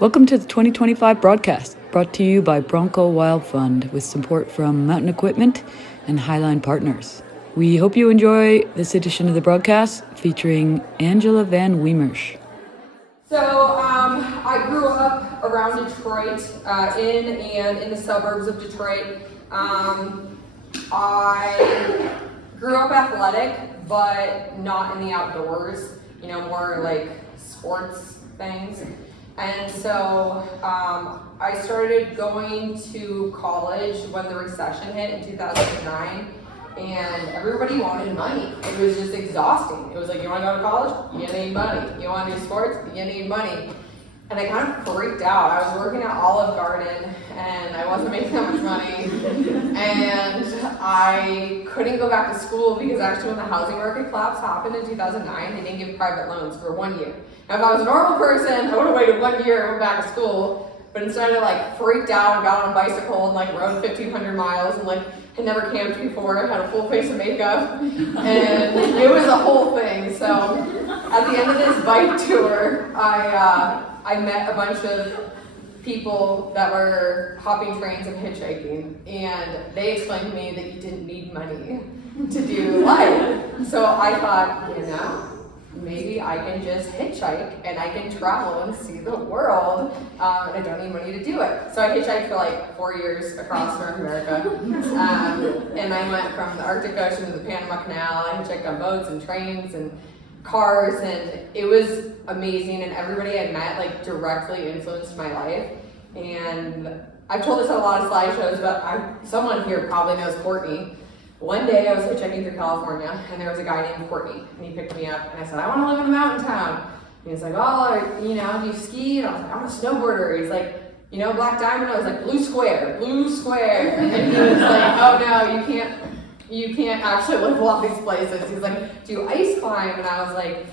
Welcome to the 2025 broadcast, brought to you by Bronco Wild Fund with support from Mountain Equipment and Highline Partners. We hope you enjoy this edition of the broadcast featuring Angela Vanwiemeersch. So I grew up around Detroit, in the suburbs of Detroit. I grew up athletic, but not in the outdoors, more like sports things. And so I started going to college when the recession hit in 2009, and everybody wanted money. It was just exhausting. It was like, you want to go to college? You need money. You want to do sports? You need money. And I kind of freaked out. I was working at Olive Garden, and I wasn't making that much money. And I couldn't go back to school because actually when the housing market collapse happened in 2009, they didn't give private loans for 1 year. Now, if I was a normal person, I would have waited 1 year and went back to school. But instead I freaked out and got on a bicycle and rode 1,500 miles and had never camped before. I had a full face of makeup, and it was a whole thing. So at the end of this bike tour, I met a bunch of people that were hopping trains and hitchhiking, and they explained to me that you didn't need money to do life. So I thought, maybe I can just hitchhike and I can travel and see the world, and I don't need money to do it. So I hitchhiked for 4 years across North America, and I went from the Arctic Ocean to the Panama Canal. I hitchhiked on boats and trains and cars, and it was amazing, and everybody I met directly influenced my life. And I've told this on a lot of slideshows, but someone here probably knows Courtney. One day I was hitchhiking through California, and there was a guy named Courtney, and he picked me up, and I said, I want to live in a mountain town. And he's like, do you ski? And I was like, I'm a snowboarder. He's like, Black Diamond? I was like, Blue Square. And he was like, oh no, you can't actually live all these places. He's like, do you ice climb? And I was like,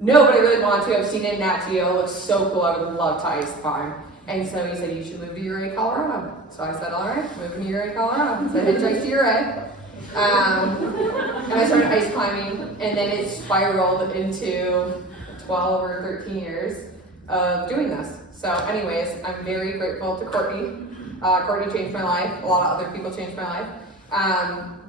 no, but I really want to. I've seen it in Nat Geo. It looks so cool. I would love to ice climb. And so he said, you should move to Ouray, Colorado. So I said, all right, moving to Ouray, Colorado. So I hitchhiked to Ouray. And I started ice climbing, and then it spiraled into 12 or 13 years of doing this. So anyways, I'm very grateful to Courtney. Courtney changed my life. A lot of other people changed my life.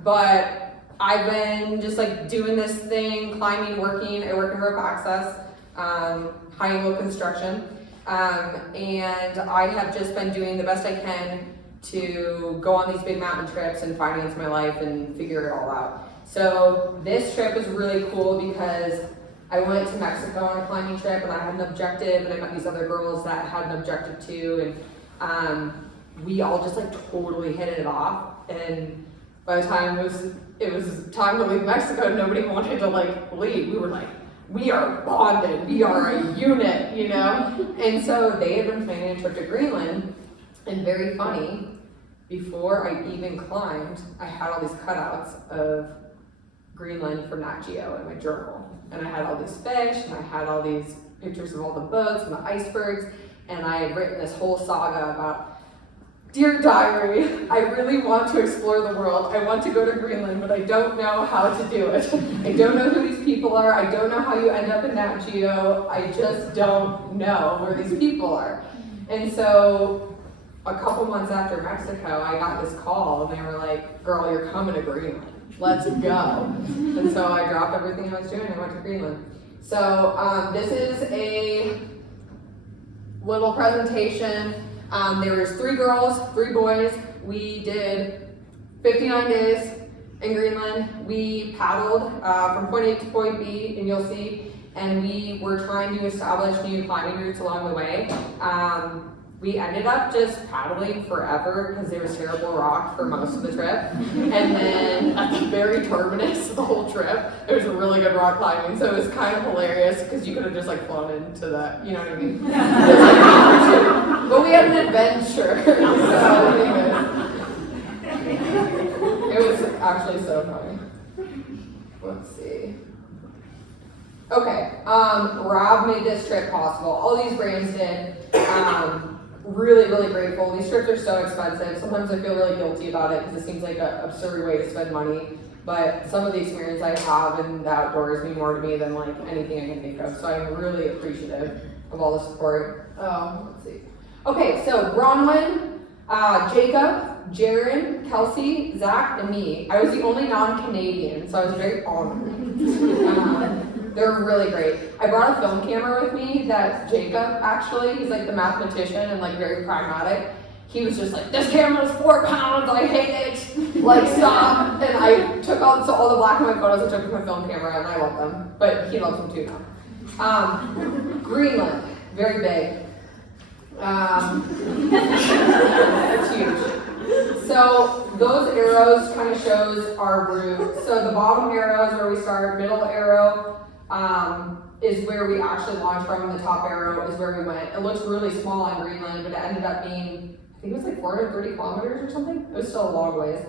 But I've been just doing this thing, climbing, working. I work in rope access, high and low construction. And I have just been doing the best I can to go on these big mountain trips and finance my life and figure it all out. So this trip was really cool because I went to Mexico on a climbing trip, and I had an objective, and I met these other girls that had an objective too, and we all just totally hit it off. And by the time it was time to leave Mexico, nobody wanted to leave. We were we are bonded, we are a unit, And so they had been planning a trip to Greenland, and very funny, before I even climbed, I had all these cutouts of Greenland from Nat Geo in my journal. And I had all these fish, and I had all these pictures of all the boats and the icebergs, and I had written this whole saga about, Dear Diary, I really want to explore the world. I want to go to Greenland, but I don't know how to do it. I don't know who these people are. I don't know how you end up in Nat Geo. I just don't know where these people are. And so a couple months after Mexico, I got this call, and they were like, girl, you're coming to Greenland. Let's go. And so I dropped everything I was doing. I went to Greenland. So this is a little presentation. There was 3 girls, 3 boys. We did 59 days in Greenland. We paddled from point A to point B, and you'll see, and we were trying to establish new climbing routes along the way. We ended up just paddling forever because there was terrible rock for most of the trip. And then at the very terminus of the whole trip, there was a really good rock climbing. So it was kind of hilarious because you could have just flown into that, you know what I mean? But we had an adventure. So anyways, it was actually so funny. Let's see. Okay, Rob made this trip possible. All these brands did. Really, really grateful. These trips are so expensive. Sometimes I feel really guilty about it because it seems like an absurd way to spend money. But some of the experience I have in the outdoors mean more to me than anything I can think of. So I'm really appreciative of all the support. Let's see. Okay, so Bronwyn, Jacob, Jaron, Kelsey, Zach, and me. I was the only non-Canadian, so I was very honored. They're really great. I brought a film camera with me that Jacob, actually, he's like the mathematician and like very pragmatic. He was just like, this camera's 4 pounds, I hate it, like stop. And I took all the black and white photos I took with my film camera and I love them, but he loves them too now. Greenland, very big. It's huge. So those arrows kind of shows our route. So the bottom arrow is where we start, middle arrow is where we actually launched from, the top arrow is where we went. It looks really small on Greenland, but it ended up being, I think it was like 430 kilometers or something. It was still a long ways.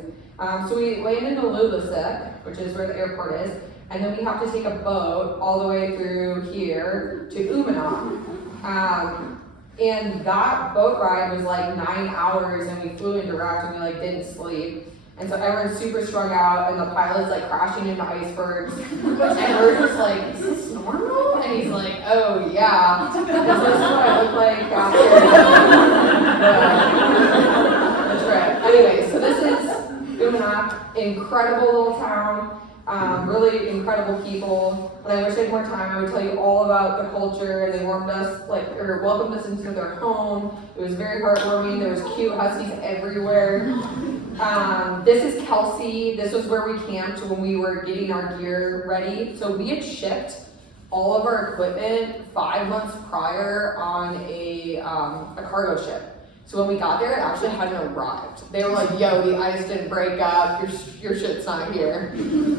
So we landed in Ilulissat, which is where the airport is, and then we have to take a boat all the way through here to Umanak. And that boat ride was like 9 hours, and we flew indirect and we like didn't sleep. And so everyone's super strung out, and the pilot's like crashing into icebergs. And we're just like, is this normal? And he's like, oh yeah. This is what I look like after the trip. Anyway, so this is Umanak, incredible little town. Really incredible people, and I wish I had more time. I would tell you all about the culture. They welcomed us into their home. It was very heartwarming. There was cute huskies everywhere. This is Kelsey. This was where we camped when we were getting our gear ready. So we had shipped all of our equipment 5 months prior on a cargo ship. So when we got there, it actually hadn't arrived. They were like, yo, the ice didn't break up, your shit's not here.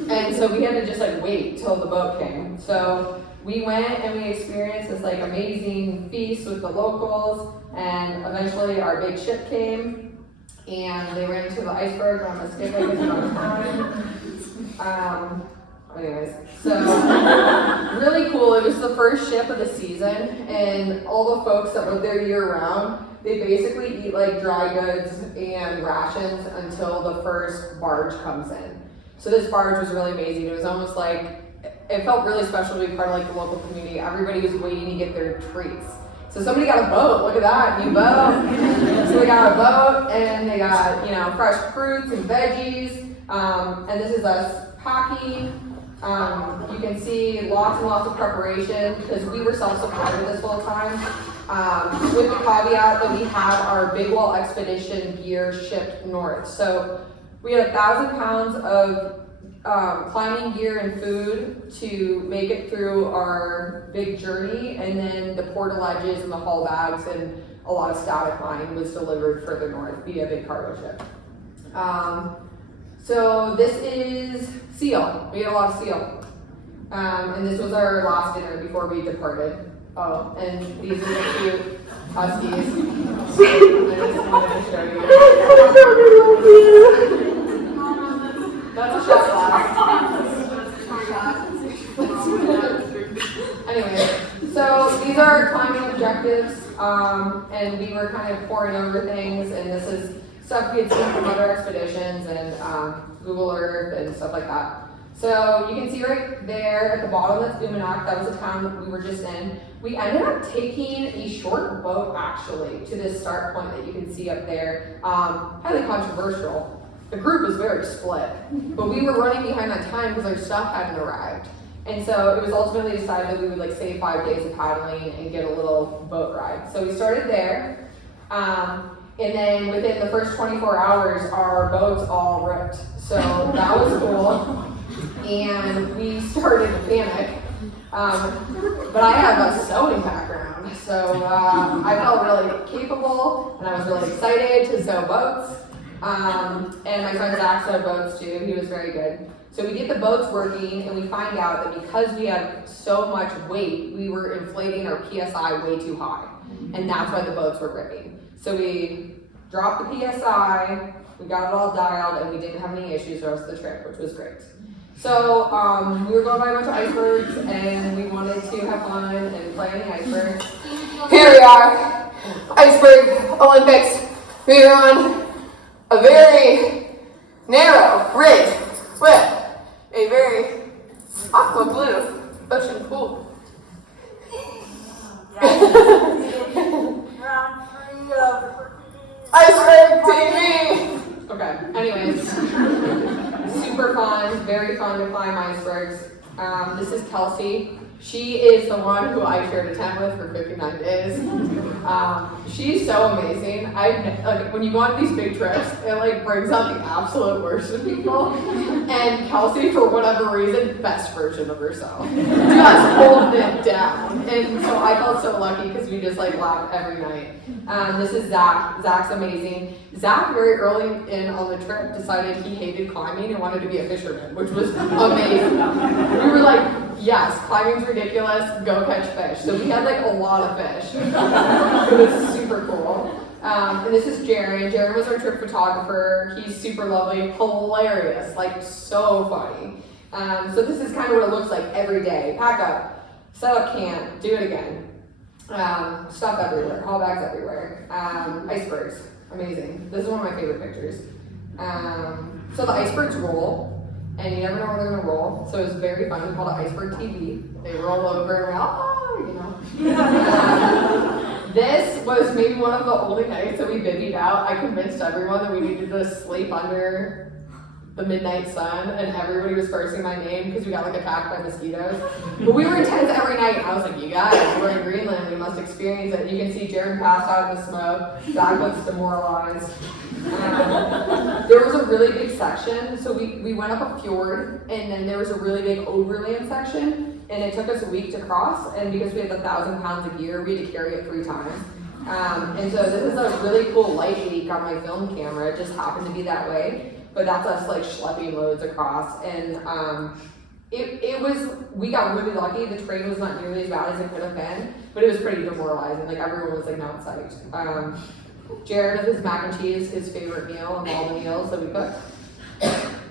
And so we had to just like wait till the boat came. So we went and we experienced this like amazing feast with the locals, and eventually our big ship came, and they ran into the iceberg on the skip like this amount of time. Anyways, so really cool. It was the first ship of the season, and all the folks that live there year round, they basically eat like dry goods and rations until the first barge comes in. So this barge was really amazing. It was almost like, it felt really special to be part of like the local community. Everybody was waiting to get their treats. So somebody got a boat, look at that, new boat. So they got a boat, and they got, fresh fruits and veggies. And this is us packing. You can see lots and lots of preparation because we were self-supported this whole time. With the caveat that we had our Big Wall Expedition gear shipped north. So we had 1,000 pounds of climbing gear and food to make it through our big journey, and then the portaledges and the haul bags and a lot of static line was delivered further north via a big cargo ship. So this is seal. We ate a lot of seal. And this was our last dinner before we departed. Oh, and these are the cute huskies. I just wanted to show you. That's a shot glass. Anyway, so these are our climbing objectives, and we were kind of pouring over things, and this is stuff we had seen from other expeditions and Google Earth and stuff like that. So you can see right there at the bottom, that's Umanak. That was the town that we were just in. We ended up taking a short boat actually to this start point that you can see up there. Highly controversial. The group was very split, but we were running behind on time because our stuff hadn't arrived. And so it was ultimately decided that we would like save 5 days of paddling and get a little boat ride. So we started there. And then within the first 24 hours, our boats all ripped. So that was cool. And we started to panic. But I have a sewing background, so I felt really capable, and I was really excited to sew boats. And my friend Zach sewed boats too. He was very good. So we get the boats working, and we find out that because we had so much weight, we were inflating our PSI way too high, and that's why the boats were ripping. So we dropped the PSI, we got it all dialed, and we didn't have any issues the rest of the trip, which was great. So we were going by a bunch of icebergs, and we wanted to have fun and play on the icebergs. Here we are, Iceberg Olympics. We are on a very narrow ridge with a very aqua blue ocean pool. Round 3 of Iceberg TV! Okay, anyways. Super fun, very fun to climb icebergs. This is Kelsey. She is the one who I shared a tent with for 59 days. She's so amazing. Like when you go on these big trips, it like brings out the absolute worst in people. And Kelsey, for whatever reason, best version of herself. Just holding it down. And so I felt so lucky because we just like laughed every night. This is Zach. Zach's amazing. Zach, very early in on the trip, decided he hated climbing and wanted to be a fisherman, which was amazing. We were like, yes, climbing's ridiculous, go catch fish. So we had like a lot of fish. It was super cool. And this is Jaron. Jaron was our trip photographer. He's super lovely, hilarious, like so funny. So this is kind of what it looks like every day. Pack up, set up camp, do it again. Stuff everywhere, haul bags everywhere. Icebergs, amazing. This is one of my favorite pictures. So the icebergs roll. And you never know where they're gonna roll. So it was very fun. We called it Iceberg TV. They roll over and you know. This was maybe one of the only nights that we bivvied out. I convinced everyone that we needed to sleep under the midnight sun, and everybody was cursing my name because we got like attacked by mosquitoes. But we were in tents every night, and I was like, you guys, we're in Greenland, we must experience it. You can see Jared passed out in the smoke. Zach was demoralized. There was a really big section, so we went up a fjord, and then there was a really big overland section, and it took us a week to cross, and because we had 1,000 pounds of gear, we had to carry it 3 times. And so this is a really cool light leak on my film camera. It just happened to be that way, but that's us like schlepping loads across, and it was, we got really lucky. The terrain was not nearly as bad as it could have been, but it was pretty demoralizing. Like everyone was like not psyched. Jared, his mac and cheese, his favorite meal of all the meals that we cooked.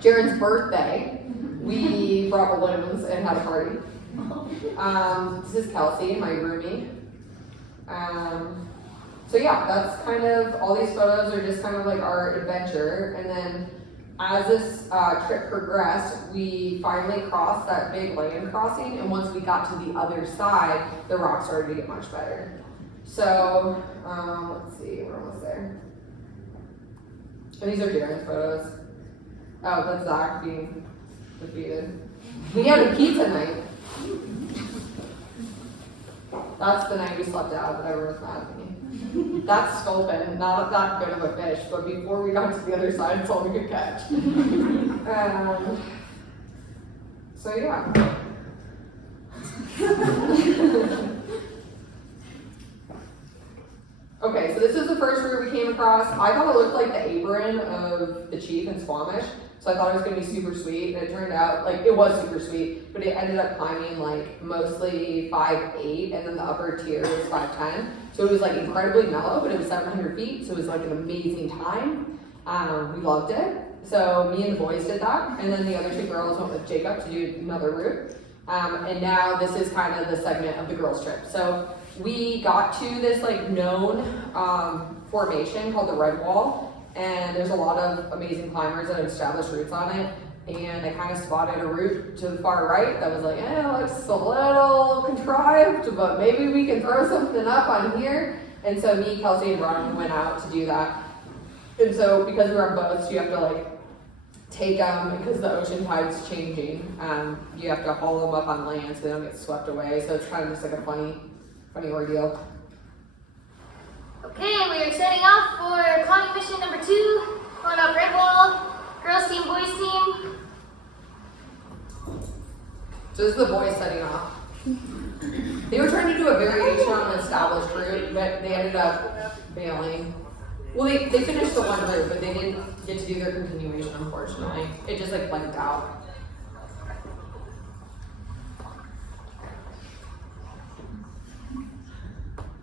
Jared's birthday, we brought balloons and had a party. This is Kelsey, my roomie. So yeah, that's kind of, all these photos are just kind of like our adventure. And then as this trip progressed, we finally crossed that big land crossing. And once we got to the other side, the rocks started to get much better. So, let's see, we're almost there. And these are Jaren's photos. Oh, that's Zach being defeated. We had a pizza night. That's the night we slept out, but everyone's mad at me. That's sculpin, not that good of a fish, but before we got to the other side, it's all we could catch. So yeah. Okay, so this is the first route we came across. I thought it looked like the apron of the chief in Squamish, so I thought it was gonna be super sweet, and it turned out, like, it was super sweet, but it ended up climbing, like, mostly 5'8", and then the upper tier was 5'10", so it was, like, incredibly mellow, but it was 700 feet, so it was, like, an amazing time. We loved it. So me and the boys did that, and then the other 2 girls went with Jacob to do another route. And now this is kind of the segment of the girls' trip. So we got to this like known formation called the Red Wall, and there's a lot of amazing climbers that have established routes on it. And I kind of spotted a route to the far right that was like, looks a little contrived, but maybe we can throw something up on here. And so me, Kelsey, and Ron went out to do that. And so because we're on boats, you have to like take them, because the ocean tide's changing, you have to haul them up on land so they don't get swept away. So it's kind of just like a funny ordeal. Okay, we are setting off for climbing mission number 2. Going up Red Wall, girls team, boys team. So this is the boys setting off. They were trying to do a variation on an established route, but they ended up bailing. Well, they finished the one route, but they didn't get to do their continuation, unfortunately. It just like blanked out.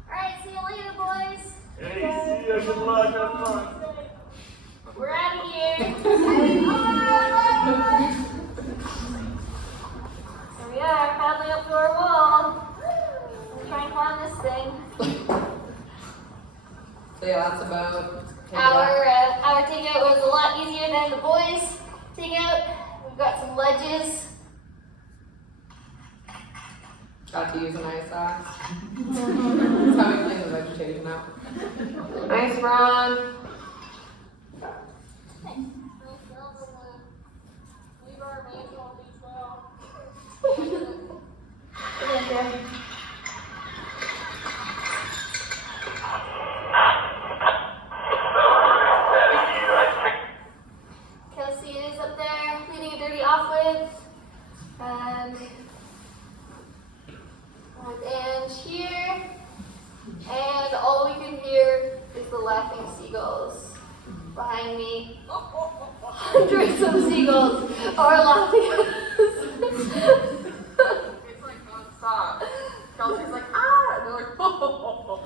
Alright, see you later, boys. Hey, see you. Good luck. Have fun. We're out of here. Here we are, paddling up to our wall. Let's try and climb this thing. So yeah, that's about Our takeout was a lot easier than the boys' takeout. We've got some ledges. Got to use an ice axe. That's how we clean the vegetation out. Nice run. Kelsey is up there cleaning a dirty off with, and Ange here, and all we can hear is the laughing seagulls behind me. Hundreds of seagulls are laughing at us. It's like nonstop. Kelsey's like, ah! And they're like, oh!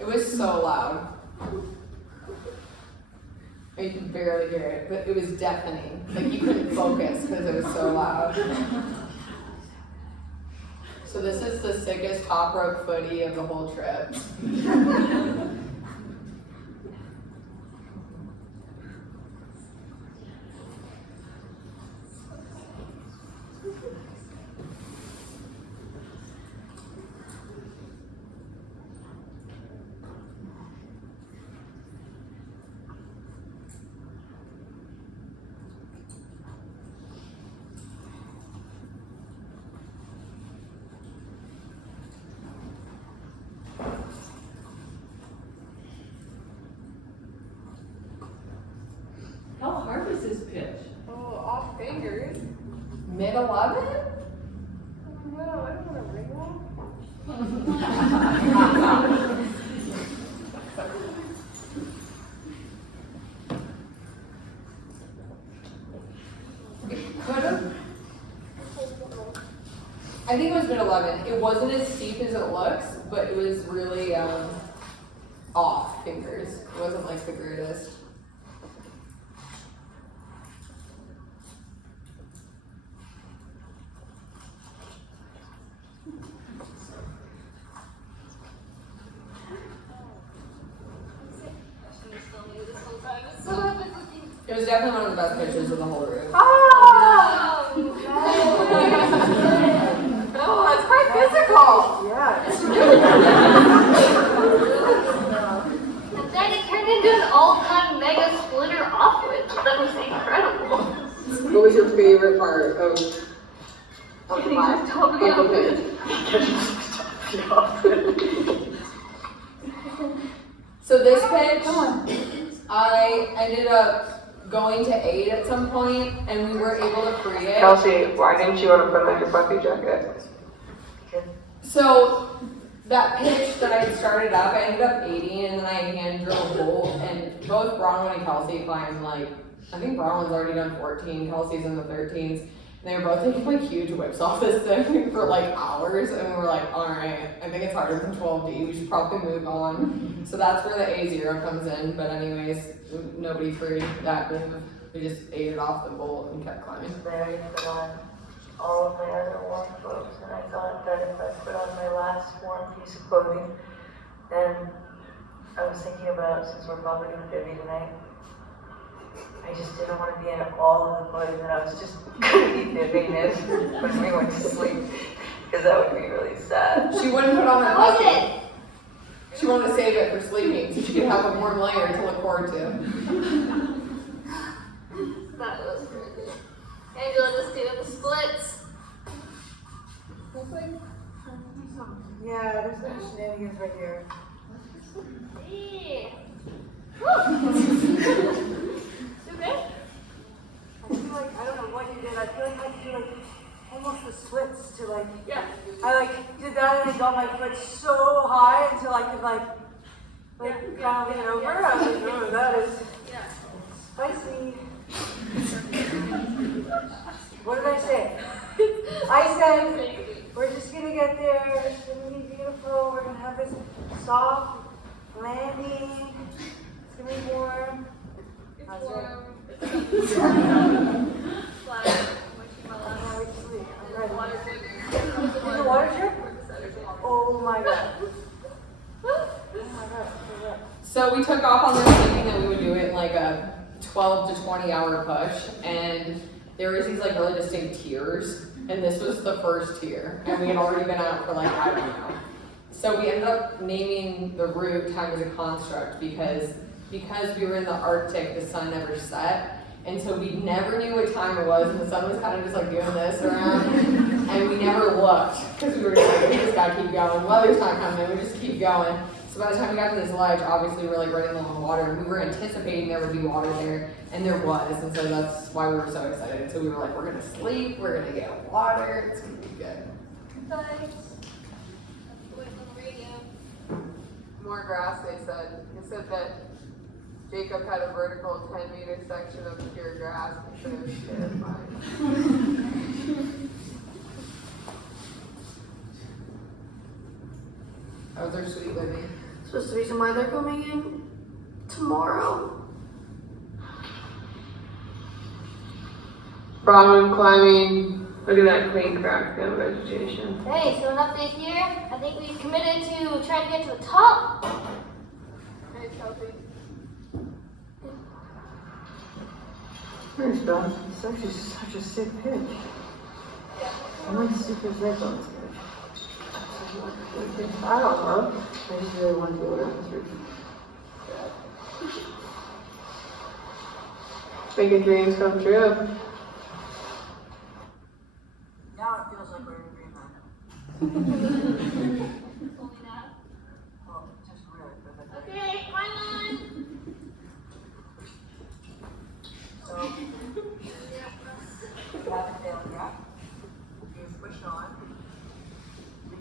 It was so loud. You could barely hear it, but it was deafening. Like you couldn't focus because it was so loud. So this is the sickest top rope footy of the whole trip. How hard is this pitch? Oh, off fingers. Mid-11? No, I don't want to ring Could have. I think it was mid-11. It wasn't as steep as it looks, but it was really off fingers. It wasn't like the greatest. It was definitely one of the best pitches of the whole route. Oh! Oh, it's quite physical. Yeah. And then it turned into an all-time mega splitter offwidge. That was incredible. What was your favorite part of Getting on top of the offwidge. So this pitch, I ended up going to 8 at some point, and we were able to free it. Kelsey, why didn't you want to put on your puppy jacket? So that pitch that I had started up, I ended up 80, and then I hand drilled a bolt, and both Bronwyn and Kelsey climbed like, I think Bronwyn's already done 14, Kelsey's in the 13s. They were both taking like huge whips off this thing for like hours, and we were like, all right, I think it's harder than 12D. We should probably move on. So that's where the A0 comes in. But anyways, nobody freed that move. We just ate it off the bolt and kept climbing. Very put on all of my other warm clothes, and I thought that if I put on my last warm piece of clothing, then I was thinking about, since we're probably going to bivvy tonight, I just didn't want to be in all of the clothing that I was just going to be bibbing in when we went to sleep, because that would be really sad. She wouldn't put on her How was puppy. it? She wanted to save it for sleeping so she could have a warm layer to look forward to. That was crazy. Angela just doing the splits. Yeah, there's some shenanigans right here. Yeah. Woo. Okay. I feel like, I don't know what you did, I feel like I had to do like almost the splits to like, Yeah. I like did that and I got my foot so high until I could like kind of lean over. I was like, oh, that is spicy. What did I say? I said, we're just gonna get there, it's gonna be beautiful, we're gonna have this soft landing, it's gonna be warm. That's right. Is the water trip? Oh my god. Oh my god. So we took off on this thinking that we would do it in like a 12 to 20 hour push, and there was these like really distinct tiers, and this was the first tier, and we had already been out for like, I don't know. So we ended up naming the route Time as a Construct because we were in the Arctic, the sun never set, and so we never knew what time it was, and the sun was kind of just like doing this around, and we never looked because we were just like, we just gotta keep going. Weather's not coming, we just keep going. So by the time we got to this ledge, obviously we were like running low on water. We were anticipating there would be water there, and there was, and so that's why we were so excited. So we were like, we're gonna sleep, we're gonna get water, it's gonna be good. Thanks. Wait on the radio. More grass, they said. They said that Jacob had a vertical 10-meter section of pure grass, which was terrifying. That was our sweet baby. So that's the reason why they're coming in tomorrow. Bottom climbing. Look at that clean crack of vegetation. Okay, so an update here. I think we've committed to trying to get to the top. Hey, Chelsea. Thanks, Beth. It's actually such a sick pitch. I might see if there's legs on this pitch. I don't know. I just really want to do what happens through. Making dreams come true. Now it feels like we're in dreamland. Only that. Well, just really, but like, Okay, climb on. so, we haven't failed yet. We've pushed on.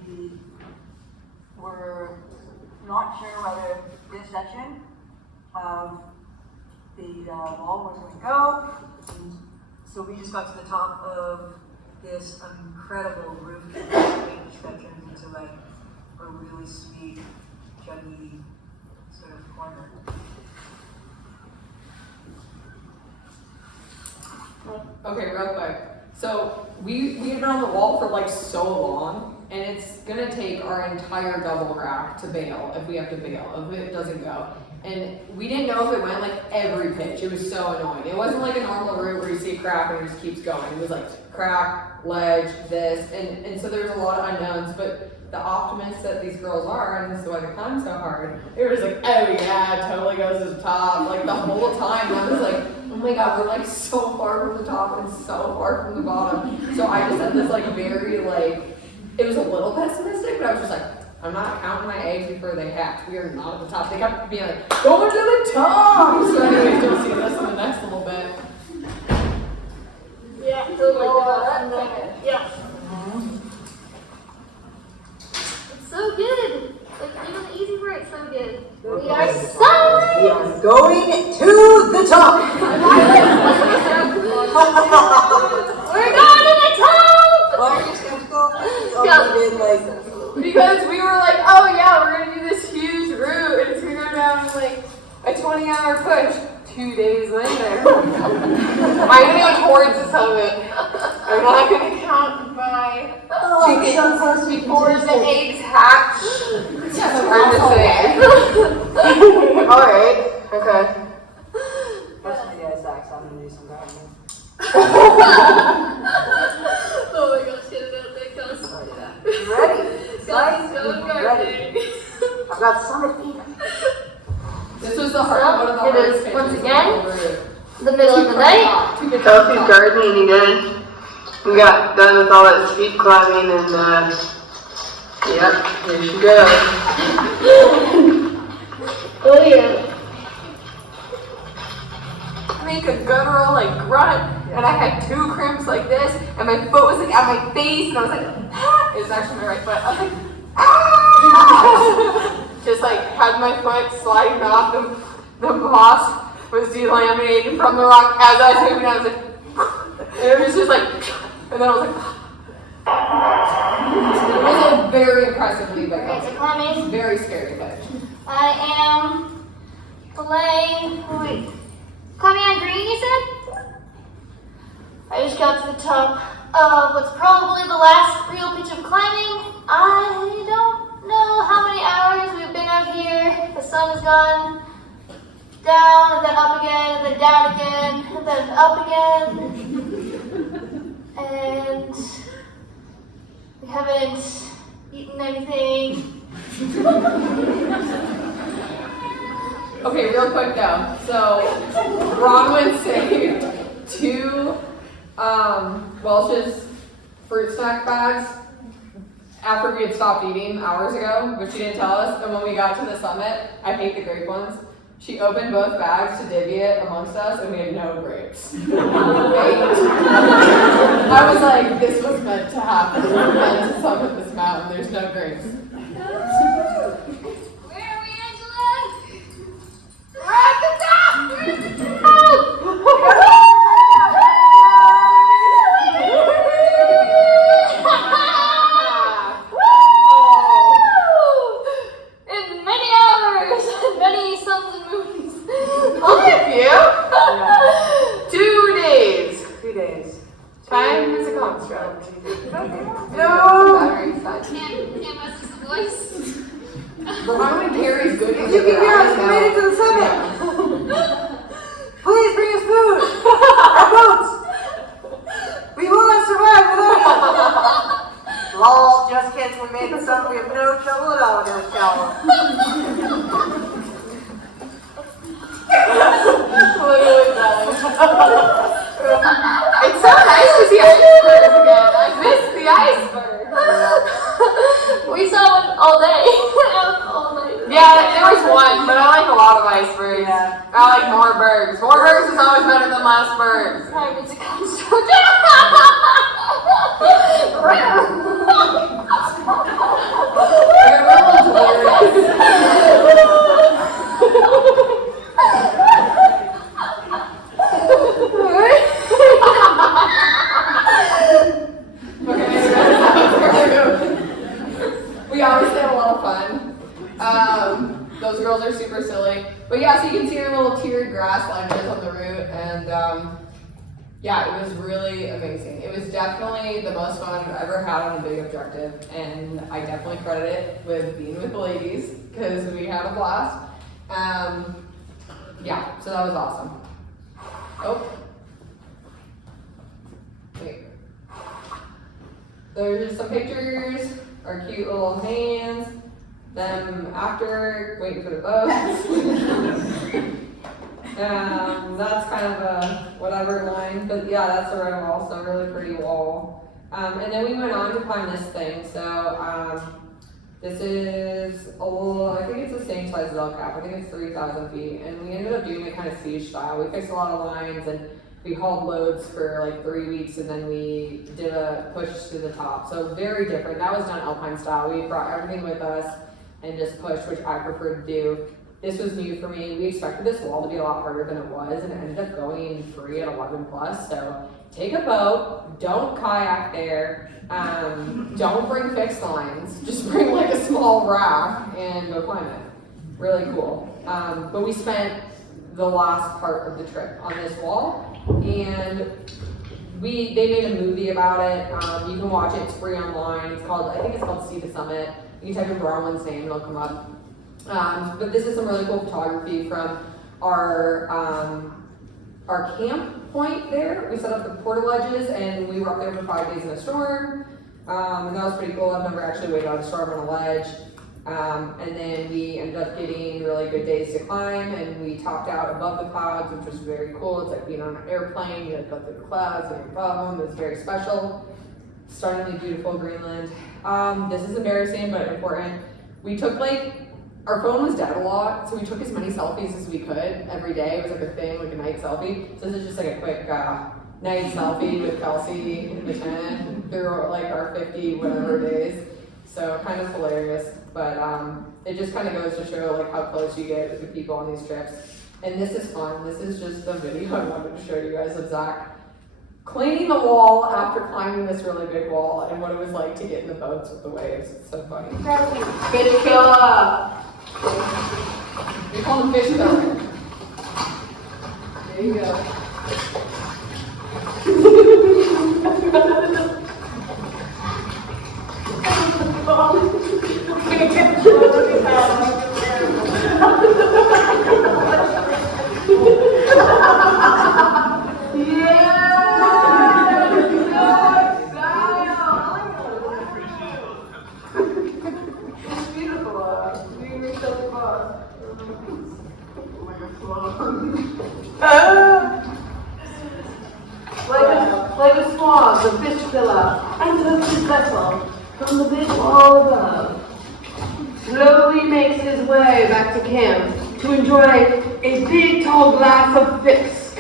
We were not sure whether this section of the wall was going to go. And so we just got to the top of this incredible roof which turns into like a really sweet, juggy sort of corner. Okay, real quick. So we had been on the wall for like so long, and it's gonna take our entire double rack to bail if we have to bail, if it doesn't go. And we didn't know if it went like every pitch. It was so annoying. It wasn't like a normal route where you see a crack and it just keeps going. It was like crack, ledge, this, and so there's a lot of unknowns, but the optimists that these girls are, and this is why they climb so hard, they were just like, oh yeah, it totally goes to the top, like the whole time. I was like, oh my god, we're like so far from the top and so far from the bottom. So I just had this like very like, it was a little pessimistic, but I was just like, I'm not counting my eggs before they hatch. We are not at the top. They kept being like, going to the top! So anyways, you'll see this in the next little bit. Yeah, yeah. It's so good. Like even the easy part's so good. We are selves. We are going to the top! We're going to the top. Why are you skeptical? Because we were like, oh yeah, we're gonna do this huge route and it's gonna go down like a 20-hour push. 2 days later, I'm gonna go towards the summit. I'm not gonna count by chickens before the eggs hatch. I'm just saying. Alright, okay. That's the ice axe. I'm gonna do some gardening. Oh my gosh, get it out there, Gus. Ready? Gus, go Ready? gardening. I've got summit feet. This was the hard one of the It hardest is, pitches once of the again, whole route. The middle of the night. Chelsea's gardening again. We got done with all that steep climbing and yep, here she goes. Oh yeah. Make a guttural like grunt, and I had 2 cramps like this, and my foot was like at my face, and I was like, ah! It was actually my right foot. I was like, ah! Just like had my foot sliding off the moss was delaminating from the rock as I was moving. I was like, and it was just like, and then I was like, It was a very impressive lead by Okay, so Kelsey. climbing. Very scary pitch. I am playing. Oh wait. Climbing on green, you said? I just got to the top of what's probably the last real pitch of climbing. I don't know how many hours we've been out here. The sun has gone down and then up again and then down again and then up again. And haven't eaten anything. Okay, real quick though. So, Bronwyn saved 2 Welch's fruit snack bags after we had stopped eating hours ago, but she didn't tell us. And when we got to the summit, I hate the grape ones. She opened both bags to divvy it amongst us, and we had no grapes. I was like, this was meant to happen. We're meant to summit this mountain. There's no grapes. Where are we, Angela? We're at the top! We're at the top! In many hours, many suns and moons. Only a few? 2 days. 2 days. Time is a construct. No! Battery side. Can't mess with the voice. Bronwyn carries goodies. You can hear us, we made it to the summit! Please bring us food! Our boats! We will not survive without you! Lol, just kidding, we made the summit, we have no trouble at all in the shower. It's so nice to see icebergs again. I miss the iceberg. We saw one all day. All day. Yeah, there was one, but I like a lot of icebergs. Yeah. I like more bergs. More bergs is always better than less bergs. Time is a construct. We obviously had a lot of fun. Those girls are super silly. But yeah, so you can see our little tiered grass lunges on the route, and yeah, it was really amazing. It was definitely the most fun I've ever had on a big objective, and I definitely credit it with being with the ladies, because we had a blast. Yeah, so that was awesome. Oh. Wait. There's just some pictures, our cute little hands, them after, waiting for the boats. That's kind of a whatever line, but yeah, that's the red wall, so a really pretty wall. And then we went on to climb this thing, so this is a little, I think it's the same size as El Cap, I think it's 3,000 feet, and we ended up doing it kind of siege style. We fixed a lot of lines, and we hauled loads for like 3 weeks, and then we did a push to the top. So very different. That was done alpine style. We brought everything with us and just pushed, which I prefer to do. This was new for me. We expected this wall to be a lot harder than it was, and it ended up going free at 11 plus. So take a boat, don't kayak there, don't bring fixed lines, just bring like a small raft and go climb it. Really cool. But we spent the last part of the trip on this wall, and they made a movie about it. You can watch it, it's free online. I think it's called See the Summit. You can type in Bronwyn's name, it'll come up. But this is some really cool photography from our camp point there. We set up the porta ledges, and we were up there for 5 days in a storm. And that was pretty cool. I've never actually waited on a storm on a ledge. And then we ended up getting really good days to climb, and we topped out above the clouds, which was very cool. It's like being on an airplane, you like go through the clouds and you're above them. It's very special. Stunningly beautiful Greenland. This is embarrassing but important. We took our phone was dead a lot, so we took as many selfies as we could every day. It was like a thing, like a night selfie. So this is just like a quick night selfie with Kelsey in the tent through like our 50 whatever days. So kind of hilarious, but it just kind of goes to show like how close you get with the people on these trips. And this is fun. This is just a video I wanted to show you guys of Zach cleaning the wall after climbing this really big wall, and what it was like to get in the boats with the waves. It's so funny. Fish killer! We call them fish killer. There you go. Like a swan, the fish pillar enters his vessel from the big wall above. Slowly makes his way back to camp to enjoy a big tall glass of fisk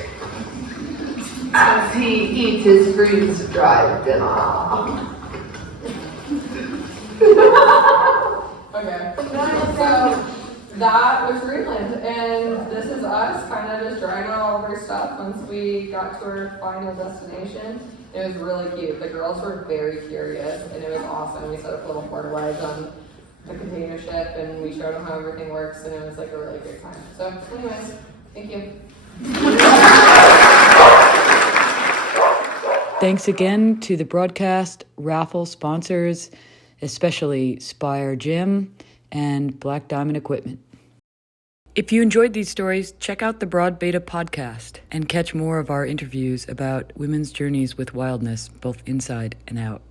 as he eats his freeze-dried dinner. Okay. So that was Greenland, and this is us kind of just trying out all of our stuff once we got to our final destination. It was really cute. The girls were very curious, and it was awesome. We set up little porta lights on the container ship, and we showed them how everything works, and it was like a really great time. So anyways, thank you. Thanks again to the broadcast raffle sponsors, especially Spire Gym and Black Diamond Equipment. If you enjoyed these stories, check out the Broad Beta podcast and catch more of our interviews about women's journeys with wildness, both inside and out.